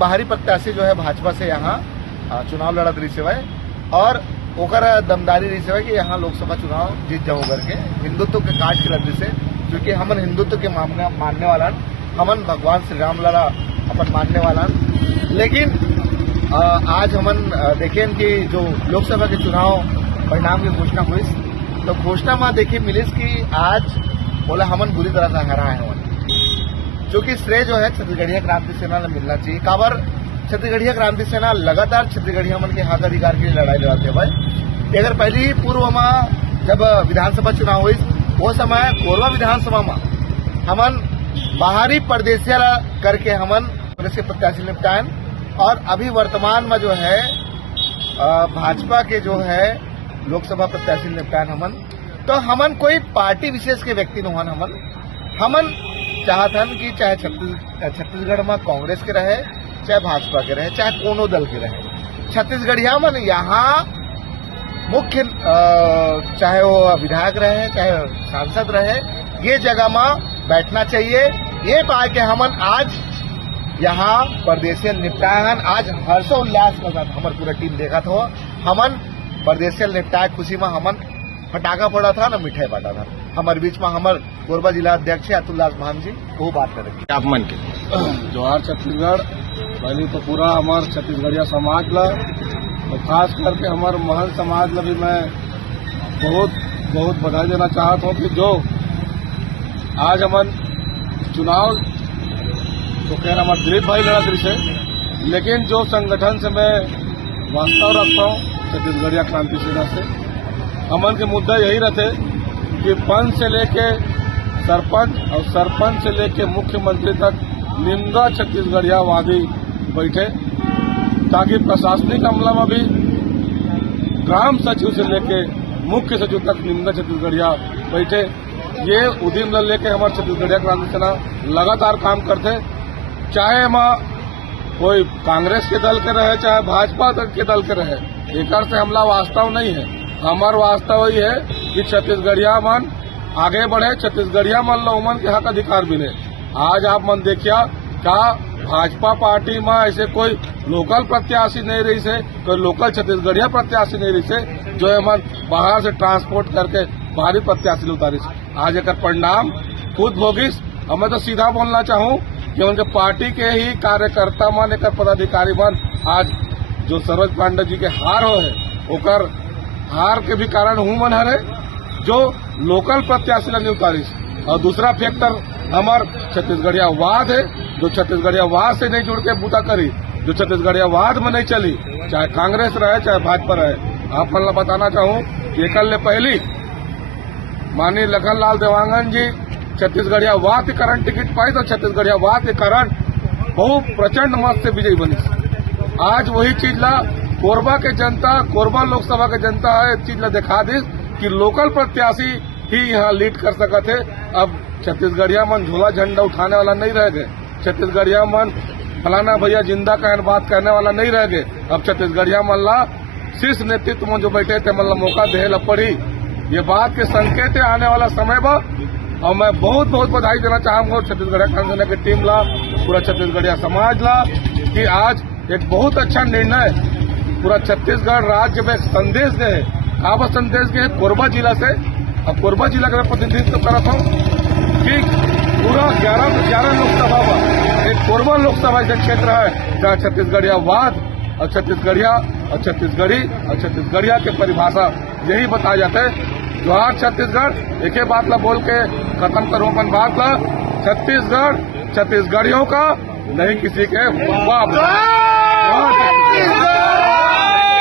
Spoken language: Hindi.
बाहरी प्रत्याशी जो है भाजपा से यहाँ चुनाव लड़त रही सेवा और ओकर दमदारी रही सेवा कि यहाँ लोकसभा चुनाव जीत जाऊँ करके हिंदुत्व के काट के रद्दी से, क्योंकि हमन हिंदुत्व के मानने वाला हमन भगवान श्री राम लड़ा अपन मानने वाला। लेकिन आज हमन देखें कि जो लोकसभा के चुनाव परिणाम की घोषणा हुई तो घोषणा में देखिए मिलिस कि आज बोला हमन बुरी तरह से हरा है, क्योंकि श्रेय जो है छत्तीसगढ़िया क्रांति सेना ने मिलना चाहिए। काबर छत्तीसगढ़िया क्रांति सेना लगातार छत्तीसगढ़िया मन के हक अधिकार के लिए लड़ाई लड़ाते भाई। अगर पहले ही पूर्व में जब विधानसभा चुनाव हुई वो समय कोरबा विधानसभा में हमन बाहरी प्रदेशिया करके हमन कांग्रेस के प्रत्याशी निपटाएं और अभी वर्तमान में जो है भाजपा के जो है लोकसभा प्रत्याशी निपटाएं हमन। तो हमन कोई पार्टी विशेष के व्यक्ति न हमन चाहतन कि चाहे छत्तीसगढ़ में कांग्रेस के रहे, चाहे भाजपा के रहे, चाहे कोनो दल के रहे, छत्तीसगढ़िया मन यहाँ मुख्य चाहे वो विधायक रहे चाहे सांसद रहे, ये जगह में बैठना चाहिए। ये पाए के हमन आज यहाँ परदेशियल निपटाए। आज हर्षोल्लास के साथ हमार पूरा टीम देखा था, हमन परदेशियल निपटाए खुशी में हमन फटाखा फोड़ा था ना मिठाई बांटा था। हमारे बीच में हमारे कोरबा जिला अध्यक्ष अतुलदास भान जी वो बात करेंगे। आप मन के जोहार छत्तीसगढ़। पहले तो पूरा हमारे छत्तीसगढ़िया समाज ला और खास करके हमारे महल समाज ला भी मैं बहुत बहुत बधाई देना चाहता हूँ कि जो आज हमन चुनाव तो खैर हमारे दिलीप भाई लड़ा दृश्य है, लेकिन जो संगठन से मैं वास्तव रखता हूँ छत्तीसगढ़िया क्रांति सेना से, हमन के मुद्दा यही रहते कि पंच से लेके सरपंच और सरपंच से लेके मुख्यमंत्री तक निम्दा छत्तीसगढ़िया वादी बैठे, ताकि प्रशासनिक अमला में भी ग्राम सचिव से लेके मुख्य सचिव तक निम्दा छत्तीसगढ़िया बैठे। ये उद्यम लेके हमारे छत्तीसगढ़िया क्रांति सेना लगातार काम करते, चाहे वहाँ कोई कांग्रेस के दल के रहे चाहे भाजपा के दल के रहे। एक से हमला वास्तव नहीं है, हमार वास्तव ही है कि छत्तीसगढ़िया मन आगे बढ़े, छत्तीसगढ़िया मन लोगन के हक अधिकार मिले। आज आप मन देखिया क्या भाजपा पार्टी में ऐसे कोई लोकल प्रत्याशी नहीं रही से, कोई लोकल छत्तीसगढ़िया प्रत्याशी नहीं रही से जो मन बाहर से ट्रांसपोर्ट करके बाहरी प्रत्याशी उतारी से। आज एक परिणाम खुद भोगिस। और मैं तो सीधा बोलना चाहूँ कि उनके पार्टी के ही कार्यकर्ता मन एक पदाधिकारी मन आज जो सरोज पांडे जी के हार हो है ओकर हार के भी कारण हूँ मन हरे जो लोकल प्रत्याशी नहीं उतारी। और दूसरा फैक्टर हमार छत्तीसगढ़िया वाद है, जो छत्तीसगढ़िया वाद से नहीं जुड़ के बूता करी, जो छत्तीसगढ़िया वाद में नहीं चली, चाहे कांग्रेस रहे चाहे भाजपा रहे। आप मन बताना चाहूँ कि कल पहली माननीय लखनलाल देवांगन जी छत्तीसगढ़िया वाद के कारण टिकट पाई तो छत्तीसगढ़िया वाद के कारण बहुत प्रचंड मत से विजयी बनी। आज वही चीज ला कोरबा के जनता, कोरबा लोकसभा के जनता है चीज ला दिखा दी कि लोकल प्रत्याशी ही यहाँ लीड कर सकते है। अब छत्तीसगढ़िया मन झोला झंडा उठाने वाला नहीं रह गए, छत्तीसगढ़िया मन फलाना भैया जिंदा कहने बात कहने वाला नहीं रह गए। अब छत्तीसगढ़िया मन ला शीर्ष नेतृत्व में जो बैठे थे मतलब मौका देला पड़ी। ये बात के संकेत है आने वाला समय में। और मैं बहुत बहुत बधाई देना चाहूंगा छत्तीसगढ़िया क्रांति सेना की टीम ला, पूरा छत्तीसगढ़िया समाज ला कि आज एक बहुत अच्छा निर्णय पूरा छत्तीसगढ़ राज्य में संदेश दे है। आप संदेश के कोरबा जिला से, अब कोरबा जिला का प्रतिनिधित्व करता हूँ कि पूरा 11 लोकसभा में एक कोरबा लोकसभा ऐसा क्षेत्र है जहाँ छत्तीसगढ़िया वाद और छत्तीसगढ़िया और छत्तीसगढ़ी और छत्तीसगढ़िया के परिभाषा यही बताया जाता है। जोहार छत्तीसगढ़। एक ही बात ला बोल के खत्म करूँ अपन बात ला, छत्तीसगढ़ छत्तीसगढ़ियों का नहीं किसी के बाप।